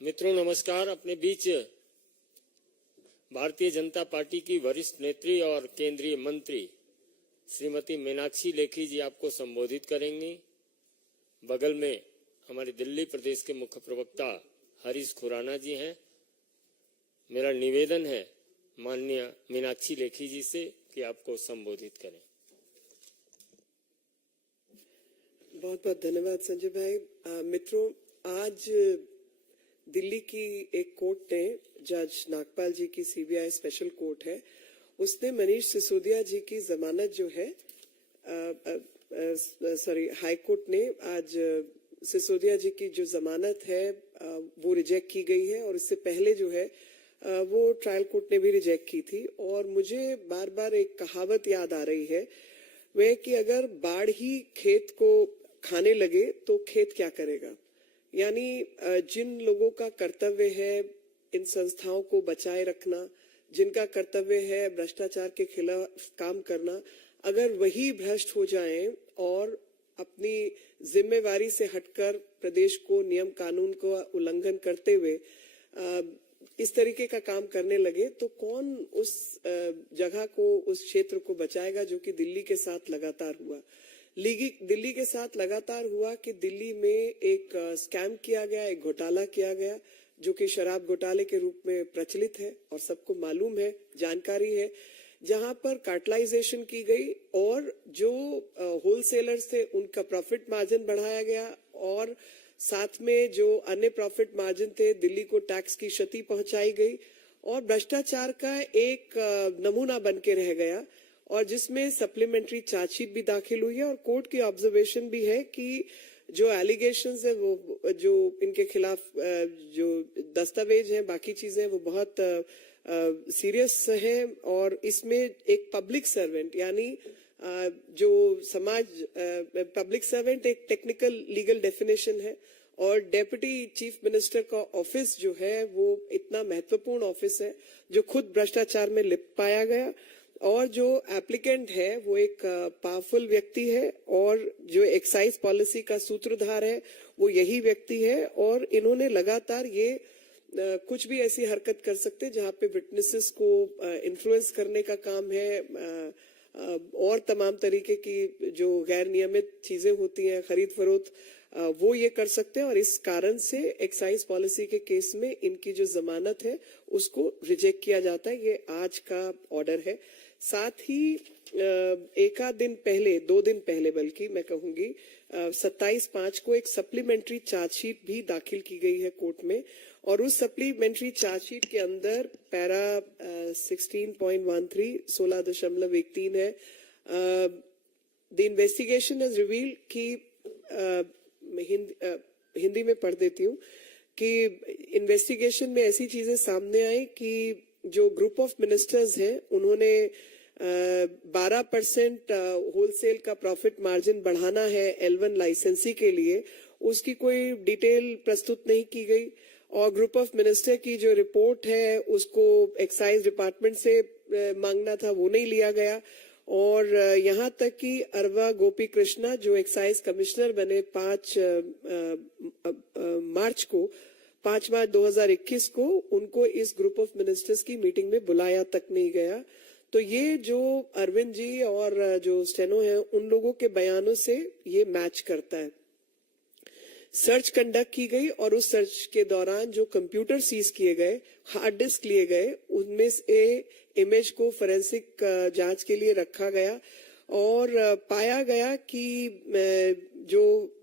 मित्रों नमस्कार। अपने बीच भारतीय जनता पार्टी की वरिष्ठ नेत्री और केंद्रीय मंत्री श्रीमती मीनाक्षी लेखी जी आपको संबोधित करेंगी। बगल में हमारे दिल्ली प्रदेश के मुख्य प्रवक्ता हरीश खुराना जी हैं। मेरा निवेदन है माननीय मीनाक्षी लेखी जी से कि आपको संबोधित करें। बहुत बहुत धन्यवाद संजय भाई। मित्रों, आज दिल्ली की एक कोर्ट ने, जज नागपाल जी की सीबीआई स्पेशल कोर्ट है, उसने मनीष सिसोदिया जी की जमानत जो है, हाई कोर्ट ने आज सिसोदिया जी की जो जमानत है वो रिजेक्ट की गई है। और इससे पहले जो है वो ट्रायल कोर्ट ने भी रिजेक्ट की थी। और मुझे बार बार एक कहावत याद आ रही है, वह कि अगर बाढ़ ही खेत को खाने लगे तो खेत क्या करेगा। यानी जिन लोगों का कर्तव्य है इन संस्थाओं को बचाए रखना, जिनका कर्तव्य है भ्रष्टाचार के खिलाफ काम करना, अगर वही भ्रष्ट हो जाएं और अपनी जिम्मेवारी से हटकर प्रदेश को नियम कानून को उल्लंघन करते हुए इस तरीके का काम करने लगे, तो कौन उस जगह को, उस क्षेत्र को बचाएगा, जो कि दिल्ली के साथ लगातार हुआ। दिल्ली के साथ लगातार हुआ कि दिल्ली में एक स्कैम किया गया, एक घोटाला किया गया, जो कि शराब घोटाले के रूप में प्रचलित है और सबको मालूम है, जानकारी है, जहां पर कार्टलाइजेशन की गई और जो होलसेलर्स थे उनका प्रॉफिट मार्जिन बढ़ाया गया और साथ में जो अन्य प्रॉफिट मार्जिन थे दिल्ली को टैक्स की क्षति पहुंचाई गई और भ्रष्टाचार का एक नमूना बन के रह गया। और जिसमें सप्लीमेंट्री चार्जशीट भी दाखिल हुई है और कोर्ट की ऑब्जर्वेशन भी है कि जो एलिगेशंस है, वो जो इनके खिलाफ जो दस्तावेज हैं, बाकी चीजें, वो बहुत सीरियस हैं। और इसमें एक पब्लिक सर्वेंट, यानी जो समाज, पब्लिक सर्वेंट एक टेक्निकल लीगल डेफिनेशन है और डेप्यूटी चीफ मिनिस्टर का ऑफिस जो है वो इतना महत्वपूर्ण ऑफिस है जो खुद भ्रष्टाचार में लिप्त पाया गया। और जो एप्लीकेंट है वो एक पावरफुल व्यक्ति है और जो एक्साइज पॉलिसी का सूत्रधार है वो यही व्यक्ति है। और इन्होंने लगातार ये कुछ भी ऐसी हरकत कर सकते जहां पे विटनेसेस को इन्फ्लुएंस करने का काम है और तमाम तरीके की जो गैर नियमित चीजें होती हैं, खरीद फरोख्त, वो ये कर सकते हैं। और इस कारण से एक्साइज पॉलिसी के केस में इनकी जो जमानत है उसको रिजेक्ट किया जाता है। ये आज का ऑर्डर है। साथ ही एक आध दिन पहले, 2 दिन पहले बल्कि मैं कहूंगी, 27/5 को एक सप्लीमेंट्री चार्जशीट भी दाखिल की गई है कोर्ट में। और उस सप्लीमेंट्री चार्जशीट के अंदर पैरा 16.13 16.13 है। द इन्वेस्टिगेशन हैज रिवील्ड कि हिंदी में पढ़ देती हूँ कि इन्वेस्टिगेशन में ऐसी चीजें सामने आई कि जो ग्रुप ऑफ मिनिस्टर्स हैं उन्होंने 12% होलसेल का प्रॉफिट मार्जिन बढ़ाना है L1 लाइसेंसी के लिए, उसकी कोई डिटेल प्रस्तुत नहीं की गई। और ग्रुप ऑफ मिनिस्टर की जो रिपोर्ट है उसको एक्साइज डिपार्टमेंट से मांगना था, वो नहीं लिया गया। और यहाँ तक कि अरवा गोपी कृष्णा जो एक्साइज कमिश्नर बने 5 मार्च 2021 को, उनको इस ग्रुप ऑफ मिनिस्टर्स की मीटिंग में बुलाया तक नहीं गया। तो ये जो अरविंद जी और जो स्टेनो है उन लोगों के बयानों से ये मैच करता है। सर्च कंडक्ट की गई और उस सर्च के दौरान जो कंप्यूटर सीज किए गए, हार्ड डिस्क लिए गए, उनमें से इमेज को फोरेंसिक जांच के लिए रखा गया। और पाया गया कि जो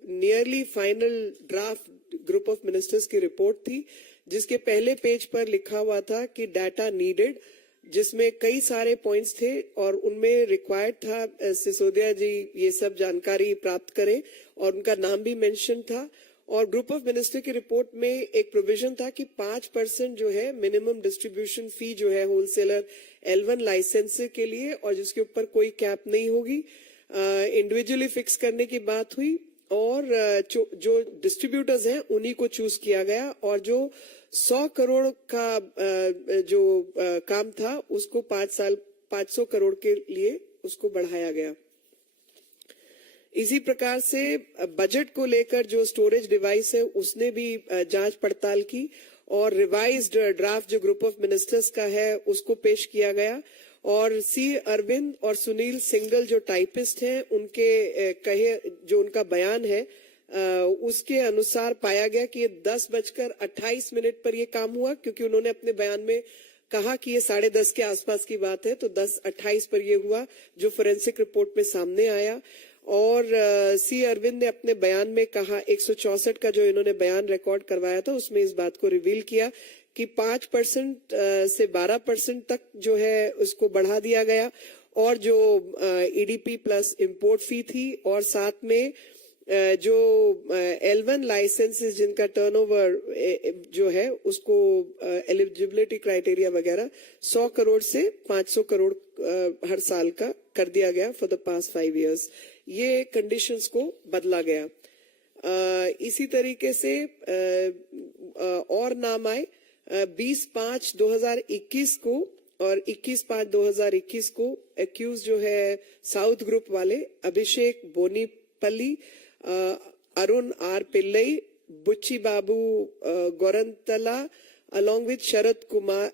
nearly final draft group of ministers की रिपोर्ट थी, जिसके पहले पेज पर लिखा हुआ था कि डाटा नीडेड, जिसमें कई सारे पॉइंट्स थे और उनमें रिक्वायर्ड था सिसोदिया जी ये सब जानकारी प्राप्त करें और उनका नाम भी मेंशन था। और ग्रुप ऑफ मिनिस्टर की रिपोर्ट में एक प्रोविजन था कि 5% जो है मिनिमम डिस्ट्रीब्यूशन फी जो है होलसेलर L1 लाइसेंस के लिए, और जिसके ऊपर कोई कैप नहीं होगी, इंडिविजुअली फिक्स करने की बात हुई। और जो डिस्ट्रीब्यूटर्स हैं उन्हीं को चूज किया गया, और जो 100 करोड़ का जो काम था उसको 5 साल 500 करोड़ के लिए उसको बढ़ाया गया। इसी प्रकार से बजट को लेकर जो स्टोरेज डिवाइस है उसने भी जांच पड़ताल की, और रिवाइज्ड ड्राफ्ट जो ग्रुप ऑफ मिनिस्टर्स का है उसको पेश किया गया। और सी अरविंद और सुनील सिंगल जो टाइपिस्ट हैं उनके कहे जो उनका बयान है उसके अनुसार पाया गया कि ये 10:28 पर ये काम हुआ, क्योंकि उन्होंने अपने बयान में कहा कि ये 10:30 के आसपास की बात है, तो 10:28 पर ये हुआ जो फोरेंसिक रिपोर्ट में सामने आया। और सी अरविंद ने अपने बयान में कहा, 164 का जो इन्होंने बयान रिकॉर्ड करवाया था उसमें इस बात को रिवील किया कि 5% से 12% तक जो है उसको बढ़ा दिया गया, और जो EDP प्लस इम्पोर्ट फी थी, और साथ में जो L1 लाइसेंसेस जिनका टर्नओवर जो है उसको एलिजिबिलिटी क्राइटेरिया वगैरह 100 करोड़ से 500 करोड़ हर साल का कर दिया गया फॉर द पास्ट 5 years। ये कंडीशंस को बदला गया। इसी तरीके से और नाम आए 20/5/2021 को और 21/5/2021 को एक्यूज जो है साउथ ग्रुप वाले अभिषेक बोनीपल्ली, अरुण आर पिल्लई, बुच्ची बाबू गोरंतला अलॉन्ग विद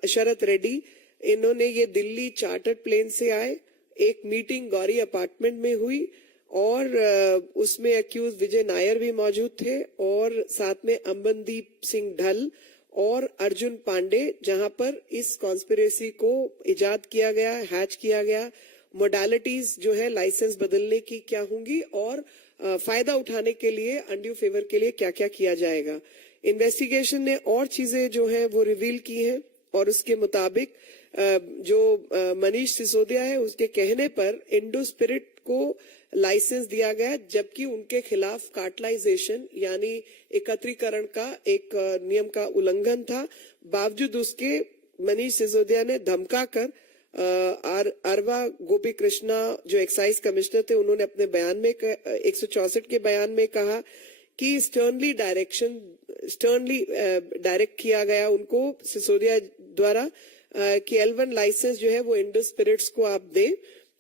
शरद रेड्डी, इन्होंने ये दिल्ली चार्टर्ड प्लेन से आए। एक मीटिंग गौरी अपार्टमेंट में हुई और उसमें एक्यूज विजय नायर भी मौजूद थे, और साथ में अमनदीप सिंह ढल और अर्जुन पांडे, जहां पर इस कॉन्स्पिरेसी को इजाद किया गया, हैच किया गया। मोडालिटीज जो है लाइसेंस बदलने की क्या होंगी, और फायदा उठाने के लिए अनड्यू फेवर के लिए क्या क्या किया जाएगा। इन्वेस्टिगेशन ने और चीजें जो है वो रिवील की हैं, और उसके मुताबिक जो मनीष सिसोदिया है उसके कहने पर इंडो स्पिरिट को लाइसेंस दिया गया, जबकि उनके खिलाफ कार्टलाइजेशन यानी एकत्रीकरण का एक नियम का उल्लंघन था। बावजूद उसके मनीष सिसोदिया ने धमकाकर अरवा गोपी कृष्णा जो एक्साइज कमिश्नर थे, उन्होंने अपने बयान में 164 के बयान में कहा कि स्टर्नली डायरेक्ट किया गया उनको सिसोदिया द्वारा कि L1 लाइसेंस जो है वो इंडो स्पिरिट्स को आप दें।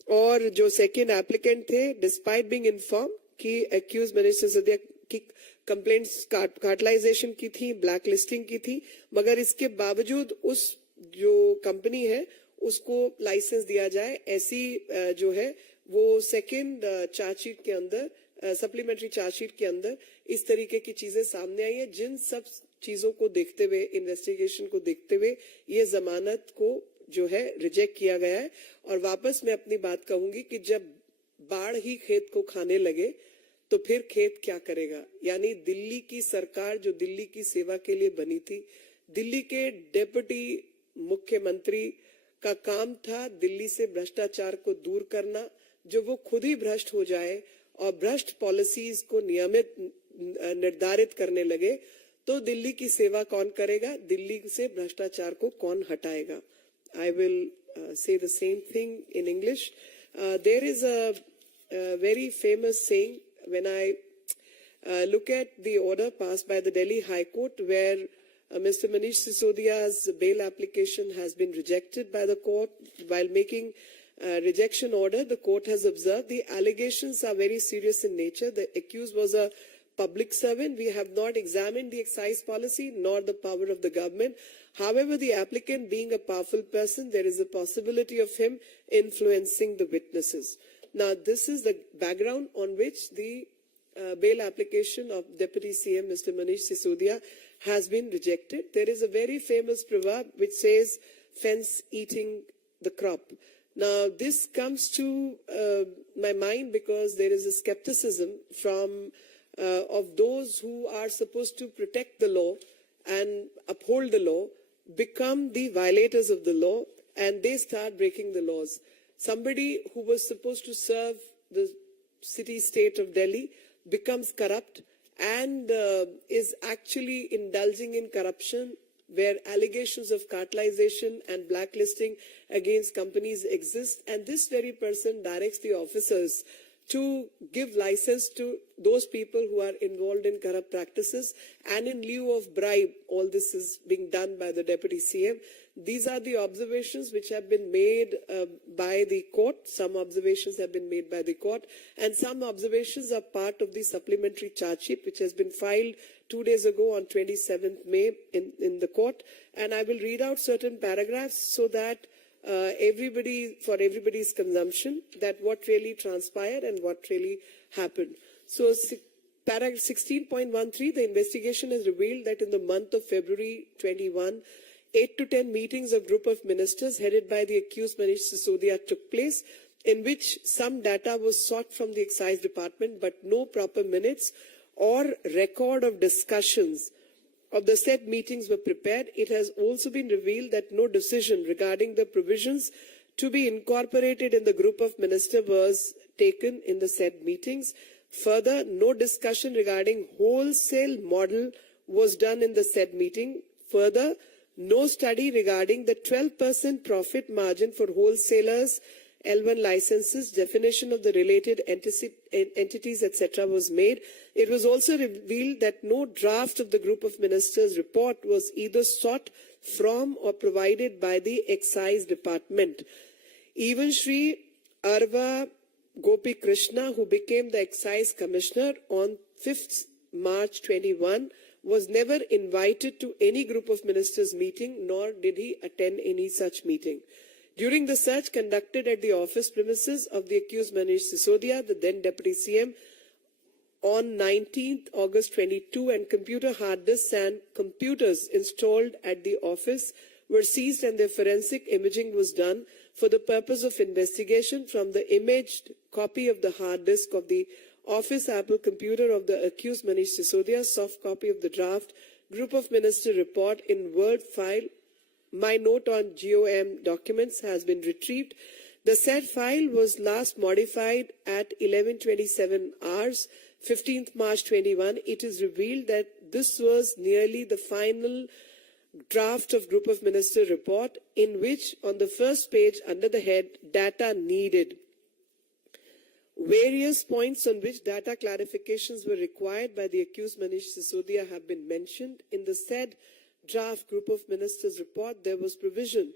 और जो सेकेंड एप्लीकेंट थे, डिस्पाइट बीइंग इन्फॉर्म कि एक्यूज मनीष सिसोदिया की कंप्लेंट्स कार्टलाइजेशन की थी, ब्लैक लिस्टिंग की थी, मगर इसके बावजूद उस जो कंपनी है उसको लाइसेंस दिया जाए, ऐसी जो है वो सेकेंड चार्जशीट के अंदर, सप्लीमेंट्री चार्जशीट के अंदर इस तरीके की चीजें सामने आई है। जिन सब चीजों को देखते हुए, इन्वेस्टिगेशन को देखते हुए ये जमानत को जो है रिजेक्ट किया गया है। और वापस मैं अपनी बात कहूंगी कि जब बाढ़ ही खेत को खाने लगे तो फिर खेत क्या करेगा। यानी दिल्ली की सरकार जो दिल्ली की सेवा के लिए बनी थी, दिल्ली के डेप्यूटी मुख्यमंत्री का काम था दिल्ली से भ्रष्टाचार को दूर करना, जो वो खुद ही भ्रष्ट हो जाए और भ्रष्ट पॉलिसीज को नियमित निर्धारित करने लगे, तो दिल्ली की सेवा कौन करेगा, दिल्ली से भ्रष्टाचार को कौन हटाएगा। I will say the same thing in English. There is a very famous saying when I look at the order passed by the Delhi High Court, where Mr. Manish Sisodia's bail application has been rejected by the court. While making rejection order, the court has observed the allegations are very serious in nature. The accused was a public servant. We have not examined the excise policy nor the power of the government. However, the applicant being a powerful person, there is a possibility of him influencing the witnesses. Now, this is the background on which the bail application of Deputy CM Mr. Manish Sisodia has been rejected. There is a very famous proverb which says, fence eating the crop. Now, this comes to my mind because there is a skepticism from of those who are supposed to protect the law and uphold the law, become the violators of the law, and they start breaking the laws. Somebody who was supposed to serve the city-state of Delhi becomes corrupt and is actually indulging in corruption, where allegations of cartelization and blacklisting against companies exist, and this very person directs the officers to give license to those people who are involved in corrupt practices, and in lieu of bribe, all this is being done by the Deputy CM. These are the observations which have been made by the court. Some observations have been made by the court, and some observations are part of the supplementary charge sheet which has been filed 2 days ago on 27th May in the court. And I will read out certain paragraphs so that for everybody's consumption, that what really transpired and what really happened. So paragraph 16.13, the investigation has revealed that in the month of February 21, 8 to 10 meetings of group of ministers headed by the accused Manish Sisodia took place, in which some data was sought from the excise department, but no proper minutes or record of discussions of the said meetings were prepared. It has also been revealed that no decision regarding the provisions to be incorporated in the group of ministers was taken in the said meetings. Further, no discussion regarding wholesale model was done in the said meeting. Further, no study regarding the 12% profit margin for wholesalers, L1 licenses, definition of the related entities, etc. was made. It was also revealed that no draft of the group of ministers' report was either sought from or provided by the excise department. Even Shri Arva Gopi Krishna, who became the excise commissioner on 5th March 21, was never invited to any group of ministers meeting, nor did he attend any such meeting. During the search conducted at the office premises of the accused Manish Sisodia, the then Deputy CM, on 19th August 22, and computer hard disks and computers installed at the office were seized, and their forensic imaging was done for the purpose of investigation. From the imaged copy of the hard disk of the Office Apple computer of the accused Manish Sisodia, soft copy of the draft Group of Minister report in Word file, my note on GOM documents has been retrieved. The said file was last modified at 11:27 hours, 15th March 21. It is revealed that this was nearly the final draft of Group of Minister report, in which on the first page under the head data needed, various points on which data clarifications were required by the accused Manish Sisodia have been mentioned. In the said draft Group of Ministers report, there was provision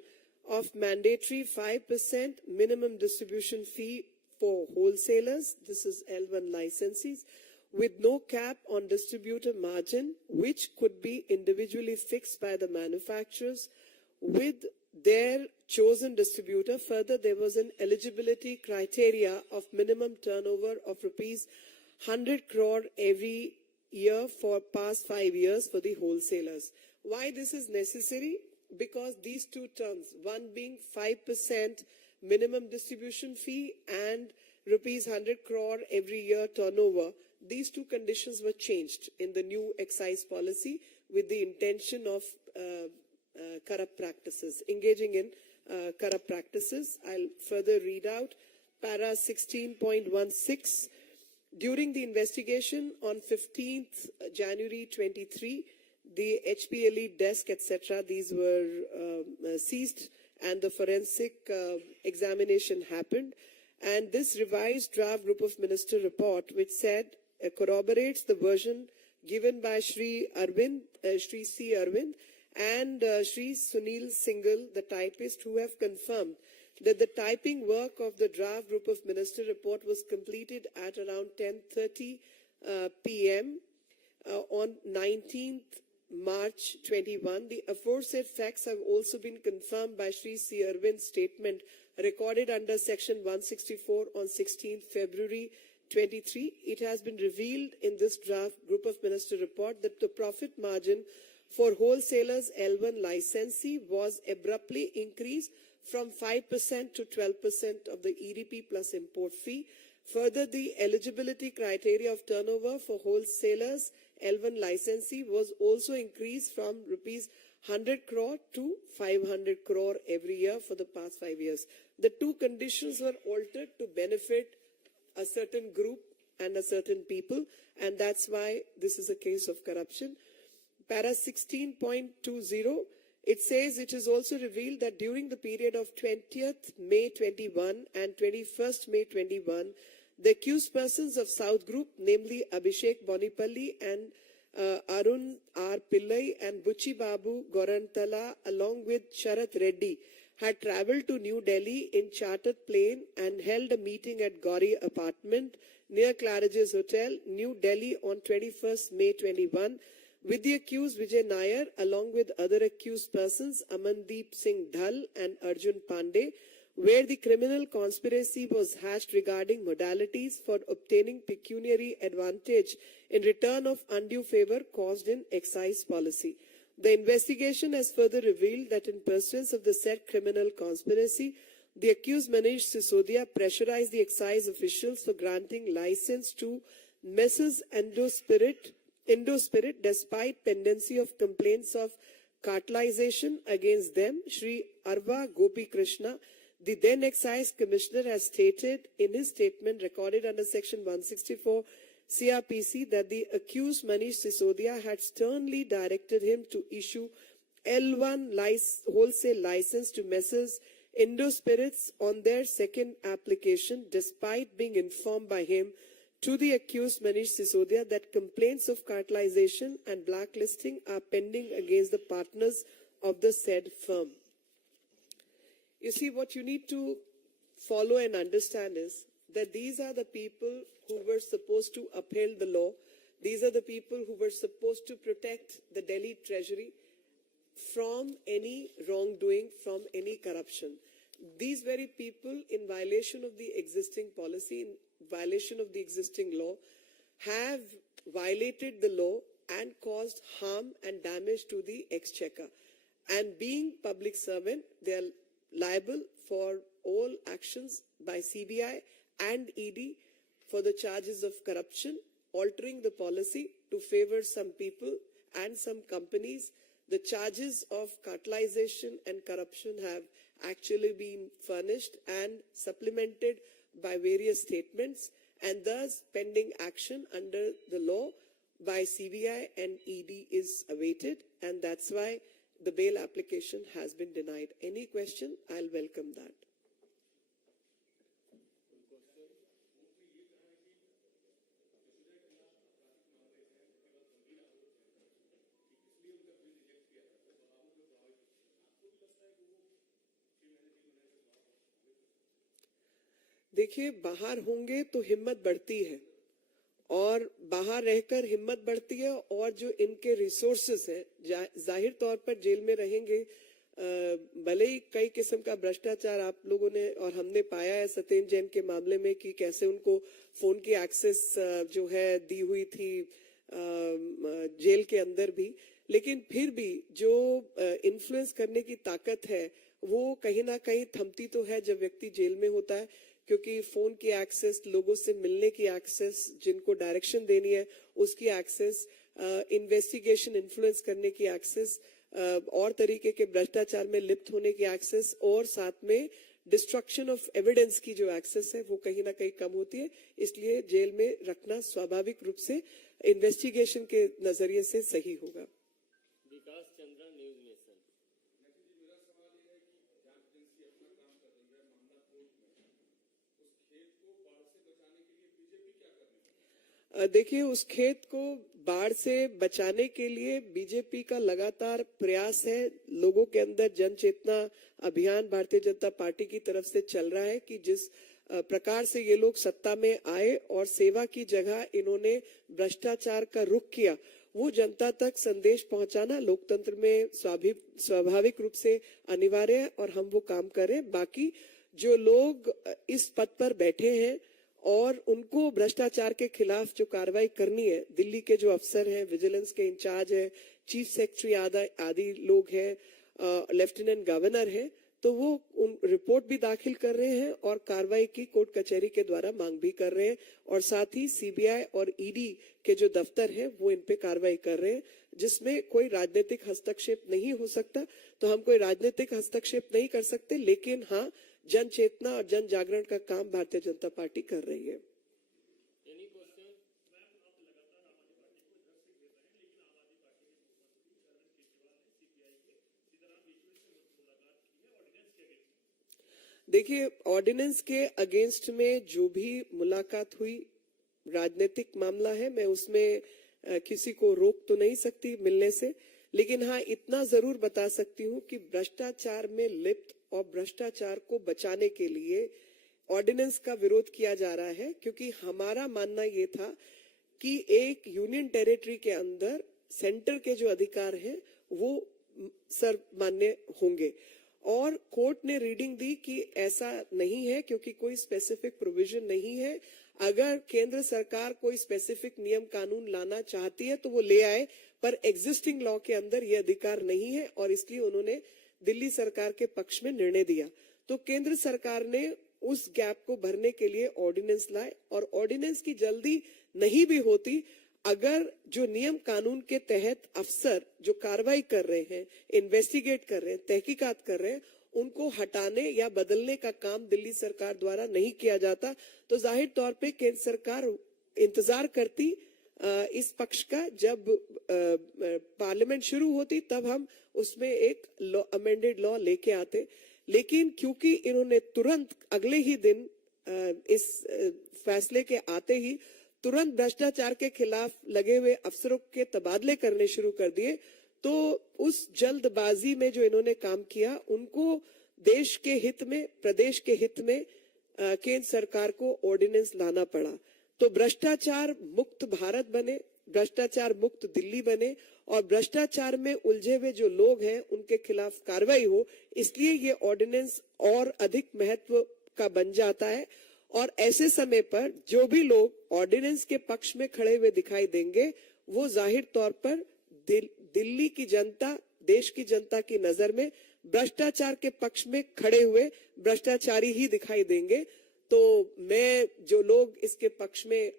of mandatory 5% minimum distribution fee for wholesalers, this is L1 licensees, with no cap on distributor margin, which could be individually fixed by the manufacturers with their chosen distributor. Further, there was an eligibility criteria of minimum turnover of rupees 100 crore every year for past 5 years for the wholesalers. Why this is necessary? Because these two terms, one being 5% minimum distribution fee and rupees 100 crore every year turnover, these two conditions were changed in the new excise policy with the intention of corrupt practices, engaging in corrupt practices. I'll further read out para 16.16. During the investigation on 15th January 23, the HPLE desk, etc., these were seized, and the forensic examination happened. And this revised draft Group of Minister report, which said corroborates the version given by Shri C. Arvind and Shri Sunil Singhal, the typist, who have confirmed that the typing work of the draft Group of Minister report was completed at around 10:30 p.m. On 19th March 21. The aforesaid facts have also been confirmed by Shri C. Arvind's statement recorded under Section 164 on 16th February 23. It has been revealed in this draft Group of Minister report that the profit margin for wholesalers L1 licensee was abruptly increased from 5% to 12% of the EDP plus import fee. Further, the eligibility criteria of turnover for wholesalers L1 licensee was also increased from rupees 100 crore to 500 crore every year for the past 5 years. The two conditions were altered to benefit a certain group and a certain people, and that's why this is a case of corruption. Para 16.20, it says it is also revealed that during the period of 20th May 21 and 21st May 21, the accused persons of South Group, namely Abhishek Bonipalli and Arun R. Pillai and Buchi Babu Gorantala, along with Sharath Reddy, had travelled to New Delhi in chartered plane and held a meeting at Gauri apartment near Claridge's Hotel, New Delhi on 21st May 21, with the accused Vijay Nair, along with other accused persons Amandeep Singh Dhal and Arjun Pandey, where the criminal conspiracy was hatched regarding modalities for obtaining pecuniary advantage in return of undue favour caused in excise policy. The investigation has further revealed that in pursuance of the said criminal conspiracy, the accused Manish Sisodia pressurized the excise officials for granting license to Messrs. Indospirit despite pendency of complaints of cartelization against them. Shri Arva Gopi Krishna, the then excise commissioner, has stated in his statement recorded under section 164 CRPC that the accused Manish Sisodia had sternly directed him to issue L1 wholesale license to Messrs. Indospirits on their second application, despite being informed by him to the accused Manish Sisodia that complaints of cartelization and blacklisting are pending against the partners of the said firm. You see, what you need to follow and understand is that these are the people who were supposed to uphold the law. These are the people who were supposed to protect the Delhi Treasury from any wrongdoing, from any corruption. These very people, in violation of the existing policy, in violation of the existing law, have violated the law and caused harm and damage to the exchequer. And being public servant, they are liable for all actions by CBI and ED for the charges of corruption, altering the policy to favor some people and some companies. The charges of cartelization and corruption have actually been furnished and supplemented by various statements, and thus pending action under the law by CBI and ED is awaited, and that's why the bail application has been denied. Any question? I'll welcome that. देखिए, बाहर होंगे तो हिम्मत बढ़ती है और बाहर रहकर हिम्मत बढ़ती है, और जो इनके रिसोर्सेस हैं, जाहिर तौर पर जेल में रहेंगे, भले ही कई किस्म का भ्रष्टाचार आप लोगों ने और हमने पाया है सत्येंद्र जैन के मामले में कि कैसे उनको फोन की एक्सेस जो है दी हुई थी जेल के अंदर भी, लेकिन फिर भी जो इन्फ्लुएंस करने की ताकत है वो कहीं ना कहीं थमती तो है जब व्यक्ति जेल में होता है, क्योंकि फोन की एक्सेस, लोगों से मिलने की एक्सेस, जिनको डायरेक्शन देनी है उसकी एक्सेस, इन्वेस्टिगेशन इन्फ्लुएंस करने की एक्सेस, और तरीके के भ्रष्टाचार में लिप्त होने की एक्सेस, और साथ में डिस्ट्रक्शन ऑफ एविडेंस की जो एक्सेस है वो कहीं ना कहीं कम होती है। इसलिए जेल में रखना स्वाभाविक रूप से इन्वेस्टिगेशन के नजरिए से सही होगा। विकास चंद्रा, न्यूज नेशन। देखिए, उस खेत को बाढ़ से बचाने के लिए बीजेपी का लगातार प्रयास है। लोगों के अंदर जन चेतना अभियान भारतीय जनता पार्टी की तरफ से चल रहा है कि जिस प्रकार से ये लोग सत्ता में आए और सेवा की जगह इन्होंने भ्रष्टाचार का रुख किया, वो जनता तक संदेश पहुंचाना लोकतंत्र में स्वाभाविक रूप से अनिवार्य है और हम वो काम करें। बाकी जो लोग इस पद पर बैठे हैं और उनको भ्रष्टाचार के खिलाफ जो कार्रवाई करनी है, दिल्ली के जो अफसर हैं, विजिलेंस के इंचार्ज है, चीफ सेक्रेटरी आदि लोग हैं, लेफ्टिनेंट गवर्नर है, तो वो उन रिपोर्ट भी दाखिल कर रहे हैं और कार्रवाई की कोर्ट कचहरी के द्वारा मांग भी कर रहे हैं, और साथ ही सीबीआई और ईडी के जो दफ्तर है वो इन पे कार्रवाई कर रहे हैं, जिसमें कोई राजनीतिक हस्तक्षेप नहीं हो सकता। तो हम कोई राजनीतिक हस्तक्षेप नहीं कर सकते, लेकिन हाँ, जन चेतना और जन जागरण का काम भारतीय जनता पार्टी कर रही है। देखिए, ऑर्डिनेंस के अगेंस्ट में जो भी मुलाकात हुई, राजनीतिक मामला है, मैं उसमें किसी को रोक तो नहीं सकती मिलने से, लेकिन हाँ, इतना जरूर बता सकती हूँ कि भ्रष्टाचार में लिप्त और भ्रष्टाचार को बचाने के लिए ऑर्डिनेंस का विरोध किया जा रहा है, क्योंकि हमारा मानना ये था कि एक यूनियन टेरिटरी के अंदर सेंटर के जो अधिकार हैं वो सर्वमान्य होंगे, और कोर्ट ने रीडिंग दी कि ऐसा नहीं है, क्योंकि कोई स्पेसिफिक प्रोविजन नहीं है। अगर केंद्र सरकार कोई स्पेसिफिक नियम कानून लाना चाहती है तो वो ले आए, पर एग्जिस्टिंग लॉ के अंदर ये अधिकार नहीं है, और इसलिए उन्होंने दिल्ली सरकार के पक्ष में निर्णय दिया। तो केंद्र सरकार ने उस गैप को भरने के लिए ऑर्डिनेंस लाए, और ऑर्डिनेंस की जल्दी नहीं भी होती, अगर जो नियम कानून के तहत अफसर जो कार्रवाई कर रहे हैं, इन्वेस्टिगेट कर रहे हैं, तहकीकात कर रहे हैं, उनको हटाने या बदलने का काम दिल्ली सरकार द्वारा नहीं किया जाता, तो जाहिर तौर पे केंद्र सरकार इंतजार करती इस पक्ष का, जब पार्लियामेंट शुरू होती तब हम उसमें एक अमेंडेड लॉ लेके आते। लेकिन क्योंकि इन्होंने तुरंत अगले ही दिन इस फैसले के आते ही तुरंत भ्रष्टाचार के खिलाफ लगे हुए अफसरों के तबादले करने शुरू कर दिए, तो उस जल्दबाजी में जो इन्होंने काम किया, उनको देश के हित में, प्रदेश के हित में केंद्र सरकार को ऑर्डिनेंस लाना पड़ा। तो भ्रष्टाचार मुक्त भारत बने, भ्रष्टाचार मुक्त दिल्ली बने, और भ्रष्टाचार में उलझे हुए जो लोग हैं उनके खिलाफ कार्रवाई हो, इसलिए ये ऑर्डिनेंस और अधिक महत्व का बन जाता है। और ऐसे समय पर जो भी लोग ऑर्डिनेंस के पक्ष में खड़े हुए दिखाई देंगे, वो जाहिर तौर पर दिल्ली की जनता, देश की जनता की नजर में भ्रष्टाचार के पक्ष में खड़े हुए भ्रष्टाचारी ही दिखाई देंगे। तो मैं, जो लोग इसके पक्ष में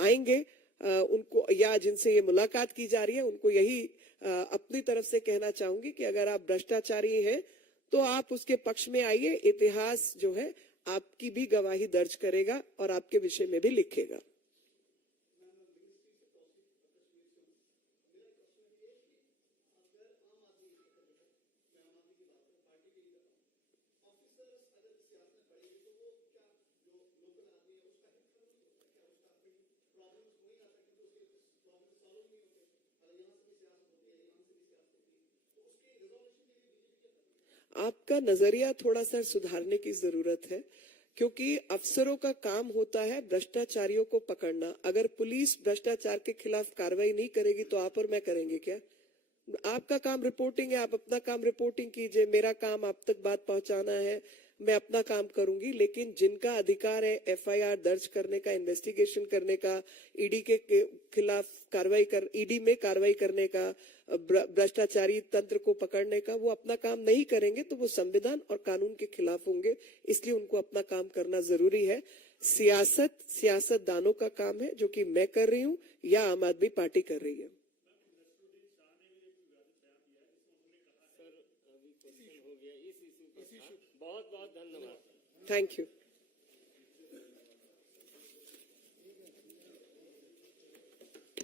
आएंगे उनको, या जिनसे ये मुलाकात की जा रही है, उनको यही अपनी तरफ से कहना चाहूंगी कि अगर आप भ्रष्टाचारी हैं तो आप उसके पक्ष में आइए। इतिहास जो है आपकी भी गवाही दर्ज करेगा और आपके विषय में भी लिखेगा। आपका नजरिया थोड़ा सा सुधारने की जरूरत है, क्योंकि अफसरों का काम होता है भ्रष्टाचारियों को पकड़ना। अगर पुलिस भ्रष्टाचार के खिलाफ कार्रवाई नहीं करेगी तो आप और मैं करेंगे क्या? आपका काम रिपोर्टिंग है, आप अपना काम रिपोर्टिंग कीजिए, मेरा काम आप तक बात पहुंचाना है, मैं अपना काम करूंगी। लेकिन जिनका अधिकार है एफआईआर दर्ज करने का, इन्वेस्टिगेशन करने का, ईडी के खिलाफ कार्रवाई कर, ईडी में कार्रवाई करने का, भ्रष्टाचारी तंत्र को पकड़ने का, वो अपना काम नहीं करेंगे तो वो संविधान और कानून के खिलाफ होंगे। इसलिए उनको अपना काम करना जरूरी है। सियासतदानों का काम है, जो कि मैं कर रही हूँ या आम आदमी पार्टी कर रही है। बहुत बहुत धन्यवाद। Thank you.